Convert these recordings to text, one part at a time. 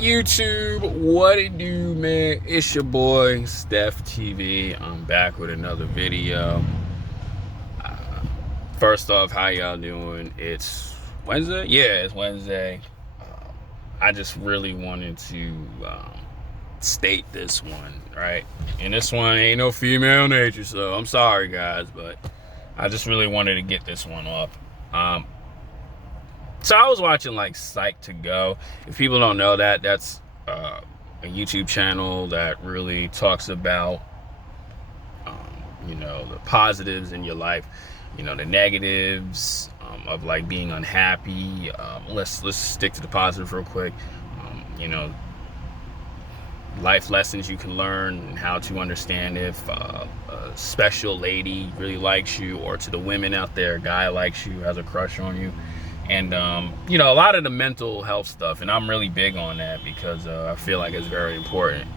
YouTube, what it do, man? It's your boy Steph TV. I'm back with another video. First off, how y'all doing? It's Wednesday. Yeah, it's Wednesday. I just really wanted to state this one, right? And this one ain't no female nature, so I'm sorry, guys, but I just really wanted to get this one off. So I was watching like Psych to Go. If people don't know that, that's a YouTube channel that really talks about, the positives in your life, the negatives of like being unhappy. Let's stick to the positive real quick. Life lessons you can learn and how to understand if a special lady really likes you, or to the women out there, a guy likes you, has a crush on you. And, a lot of the mental health stuff. And I'm really big on that because I feel like it's very important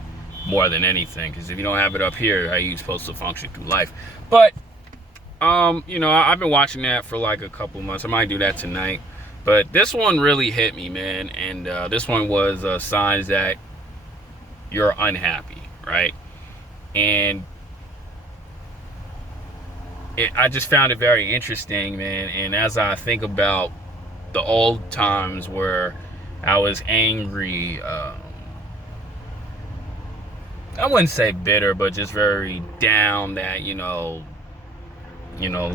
more than anything. Because if you don't have it up here, how are you supposed to function through life? But, I've been watching that for like a couple months. I might do that tonight. But this one really hit me, man. And this one was signs that you're unhappy, right? And I just found it very interesting, man. And as I think about the old times where I was angry, I wouldn't say bitter, but just very down that,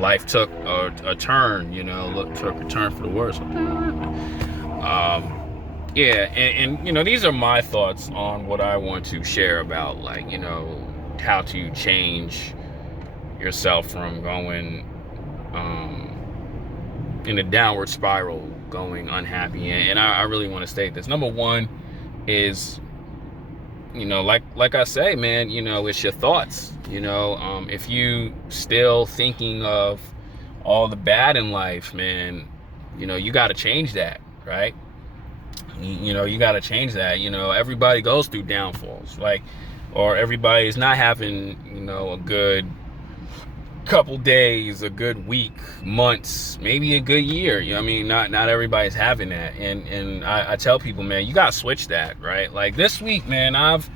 life took a turn, took a turn for the worse. These are my thoughts on what I want to share about, like, how to change yourself from going in a downward spiral, going unhappy. And I really want to state this. Number one is, like I say, man, it's your thoughts. If you still thinking of all the bad in life, man, you got to change that, right? You got to change that. Everybody goes through downfalls, or everybody is not having, a good couple days, a good week, months, maybe a good year. Not everybody's having that. And I tell people, man, you gotta switch that, right? Like this week, man, I've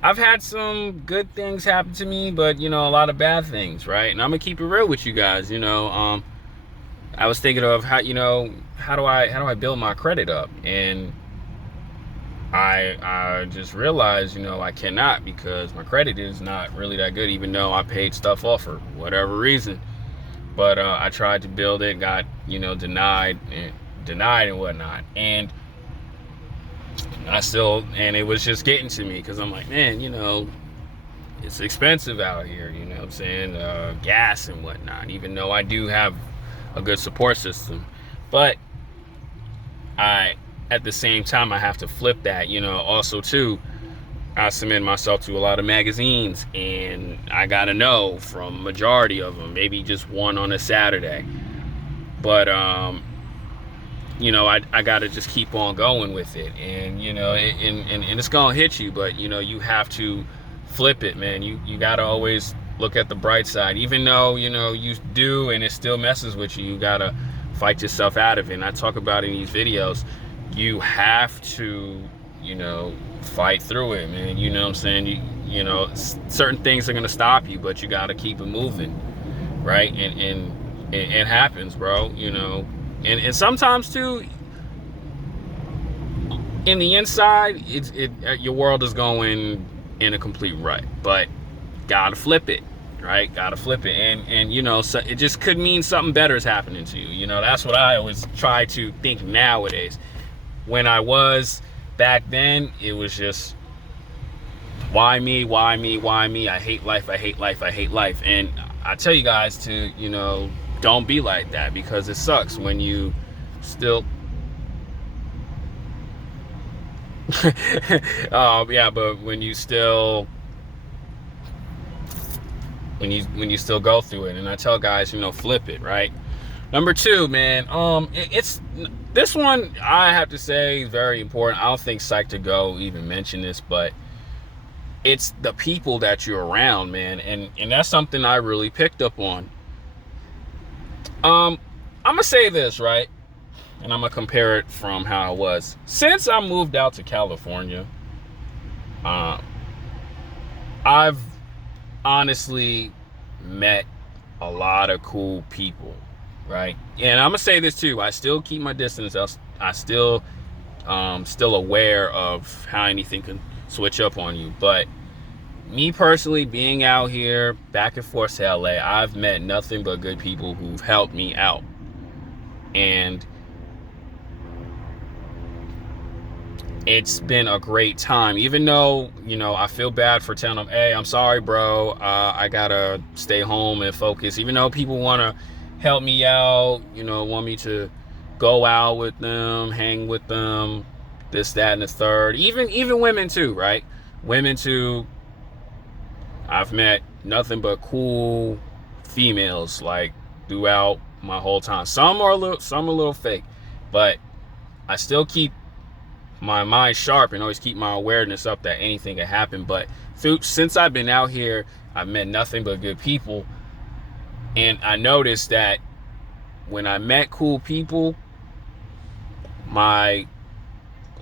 had some good things happen to me, but a lot of bad things, right? And I'm gonna keep it real with you guys. I was thinking of how do I build my credit up, and I just realized, I cannot, because my credit is not really that good, even though I paid stuff off for whatever reason. But I tried to build it, got, denied and whatnot. And and it was just getting to me, because I'm like, man, it's expensive out here, what I'm saying? Gas and whatnot, even though I do have a good support system. But at the same time, I have to flip that, also too, I submit myself to a lot of magazines, and I gotta know from majority of them, maybe just one on a Saturday. But, I gotta just keep on going with it. And, and it's gonna hit you, but, you have to flip it, man. You gotta always look at the bright side, even though, you do, and it still messes with you. You gotta fight yourself out of it. And I talk about in these videos, you have to, fight through it, man. What I'm saying? Certain things are going to stop you, but you got to keep it moving, right? And it happens, bro, and sometimes too, in the inside, your world is going in a complete rut, but got to flip it, right? Got to flip it. And so it just could mean something better is happening to you. That's what I always try to think nowadays. When I was back then, it was just, why me, why me, why me? I hate life, I hate life, I hate life. And I tell you guys to, don't be like that, because it sucks when you still, but when you still, when you still go through it. And I tell guys, flip it, right? Number two, man, it's this one, I have to say, is very important. I don't think Psych to Go even mentioned this, but it's the people that you're around, man. And that's something I really picked up on. I'm gonna say this, right? and I'm gonna compare it from how it was since I moved out to California. I've honestly met a lot of cool people, right? And I'm gonna say this too, I still keep my distance. I still aware of how anything can switch up on you. But me personally, being out here back and forth to LA, I've met nothing but good people who've helped me out. And it's been a great time, even though, I feel bad for telling them, hey, I'm sorry, bro, I gotta stay home and focus. Even though people want to help me out, want me to go out with them, hang with them, this, that, and the third. Even women too, right? Women too. I've met nothing but cool females like throughout my whole time. Some are a little fake, but I still keep my mind sharp and always keep my awareness up that anything can happen. But since I've been out here, I've met nothing but good people. And I noticed that when I met cool people, my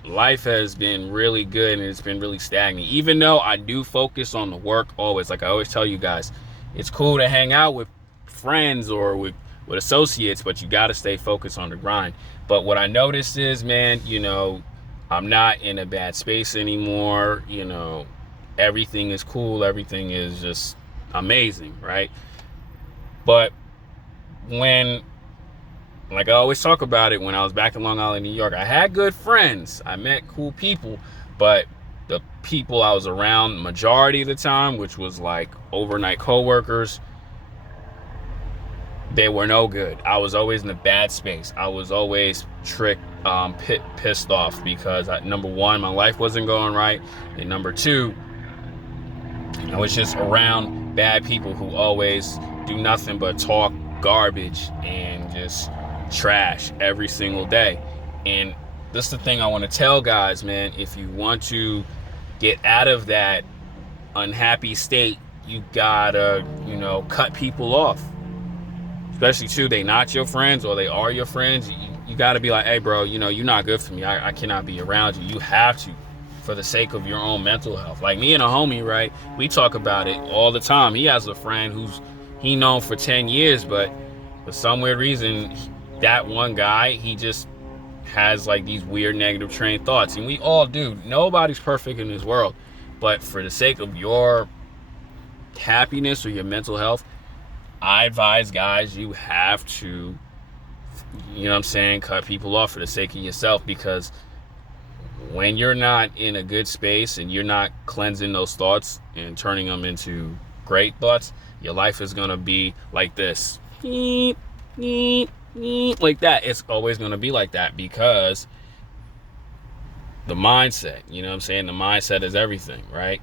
life has been really good and it's been really stagnant. Even though I do focus on the work always, like I always tell you guys, it's cool to hang out with friends or with associates, but you got to stay focused on the grind. But what I noticed is, man, I'm not in a bad space anymore. Everything is cool. Everything is just amazing, right? But when, like I always talk about it, when I was back in Long Island, New York, I had good friends. I met cool people, but the people I was around majority of the time, which was like overnight coworkers, they were no good. I was always in a bad space. I was always pissed off because number one, my life wasn't going right, and number two, I was just around bad people who always do nothing but talk garbage and just trash every single day. And this is the thing I want to tell guys, man. If you want to get out of that unhappy state, you gotta, cut people off. Especially too, they not your friends or they are your friends. You gotta be like, hey bro, you're not good for me. I cannot be around you. You have to, for the sake of your own mental health. Like me and a homie, right? We talk about it all the time. He has a friend he known for 10 years, but for some weird reason, that one guy, he just has like these weird negative train thoughts. And we all do. Nobody's perfect in this world. But for the sake of your happiness or your mental health, I advise guys, you have to, cut people off for the sake of yourself, because when you're not in a good space and you're not cleansing those thoughts and turning them into great thoughts, your life is going to be like this. Like that. It's always going to be like that because the mindset, the mindset is everything, right?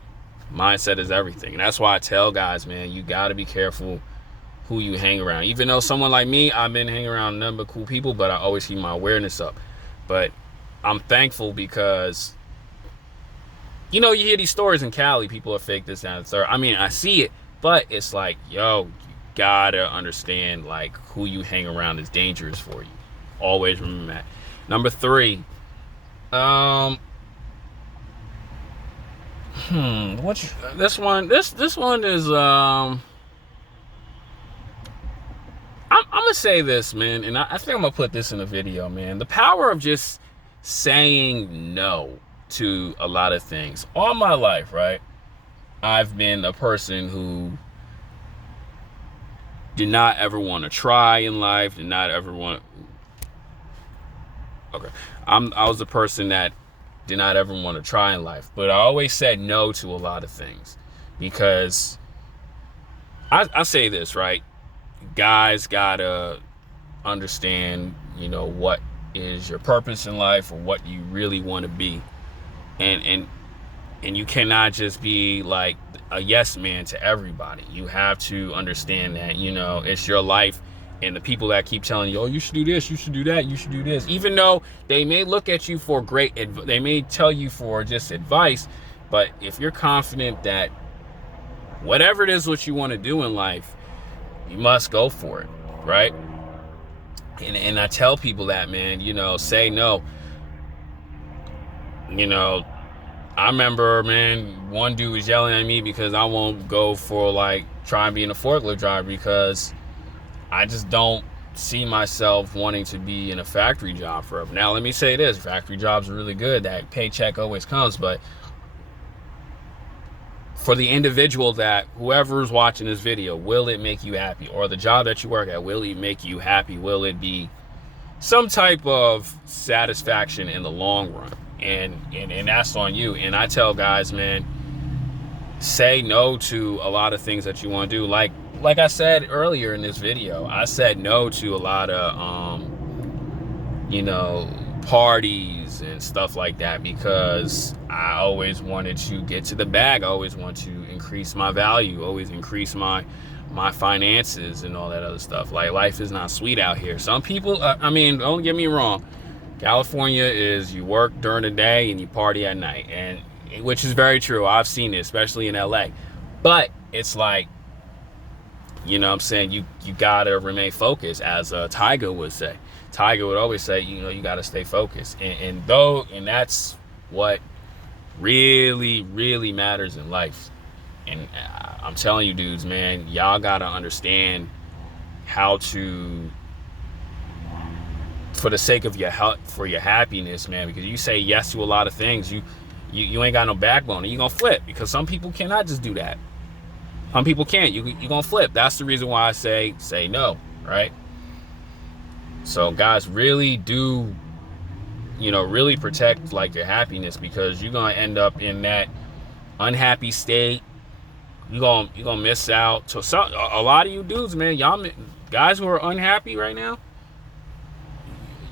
Mindset is everything. And that's why I tell guys, man, you got to be careful who you hang around. Even though someone like me, I've been hanging around a number of cool people, but I always keep my awareness up. But I'm thankful because, you hear these stories in Cali, people are fake, this, and the third. I mean, I see it, but it's like, yo, you gotta understand, like, who you hang around is dangerous for you. Always remember that. Number 3, this one is, I'm gonna say this, man, and I think I'm gonna put this in a video, man. The power of just saying no to a lot of things. All my life, right? I've been a person who did not ever want to try in life, did not ever want to... Okay. I was a person that did not ever want to try in life, but I always said no to a lot of things because I say this, right? Guys gotta understand, what is your purpose in life or what you really want to be, and you cannot just be like a yes man to everybody. You have to understand that, it's your life, and the people that keep telling you, oh, you should do this, you should do that, you should do this, even though they may look at you for they may tell you for just advice, but if you're confident that whatever it is what you want to do in life, you must go for it, right? And I tell people that, man, you know, say no. You know, I remember, man, one dude was yelling at me because I won't go for, like, try and being a forklift driver because I just don't see myself wanting to be in a factory job forever. Now, let me say this. Factory jobs are really good. That paycheck always comes. But for the individual that whoever's watching this video, will it make you happy? Or the job that you work at, will it make you happy? Will it be some type of satisfaction in the long run? And that's on you. And I tell guys, man, say no to a lot of things that you want to do. Like I said earlier in this video, I said no to a lot of you know, parties and stuff like that because I always wanted to get to the bag. I always want to increase my value, always increase my finances and all that other stuff. Like, life is not sweet out here. Some people, I mean, don't get me wrong, California is, you work during the day and you party at night, and which is very true. I've seen it, especially in LA. But it's like, you know what I'm saying, you gotta remain focused, as Tiger would say. Tiger would always say, you know, you gotta stay focused. And that's what really, really matters in life. And I'm telling you, dudes, man, y'all gotta understand how to, for the sake of your health, for your happiness, man, because you say yes to a lot of things, you ain't got no backbone, and you're gonna flip, because some people cannot just do that. Some people can't. You're gonna flip. That's the reason why I say no, right? So guys, really do, you know, really protect, like, your happiness, because you're gonna end up in that unhappy state. You're gonna miss out. So a lot of you dudes, man, y'all guys who are unhappy right now,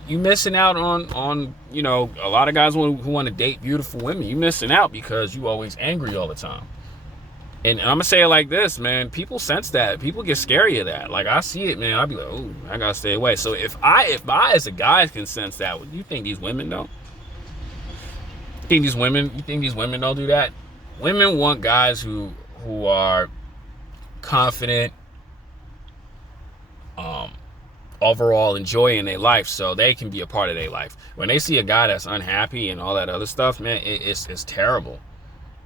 you missing out on you know, a lot of guys who want to date beautiful women. You missing out because you always angry all the time. And I'm gonna say it like this, man. People sense that. People get scary of that. Like, I see it, man. I'll be like, oh, I gotta stay away. So if I as a guy can sense that, you think these women don't? You think these women don't do that? Women want guys who are confident, overall enjoying their life, so they can be a part of their life. When they see a guy that's unhappy and all that other stuff, man, it's terrible.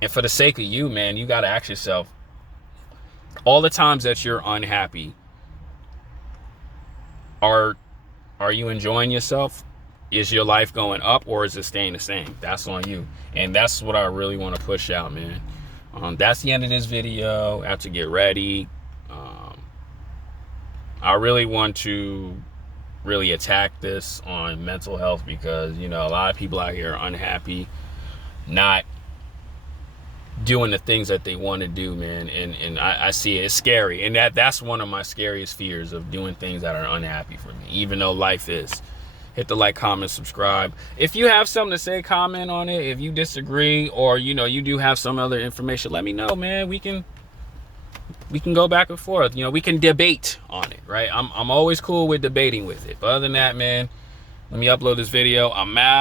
And for the sake of you, man, you got to ask yourself, all the times that you're unhappy, are you enjoying yourself? Is your life going up, or is it staying the same? That's on you. And that's what I really want to push out, man. That's the end of this video. I have to get ready. I really want to really attack this on mental health, because, you know, a lot of people out here are unhappy, not doing the things that they want to do, man. And I see it. It's scary. And that's one of my scariest fears, of doing things that are unhappy for me, even though life is. Hit the like, comment, subscribe. If you have something to say, comment on it. If you disagree, or, you know, you do have some other information, let me know, man. We can go back and forth. You know, we can debate on it, right? I'm always cool with debating with it. But other than that, man, let me upload this video. I'm out.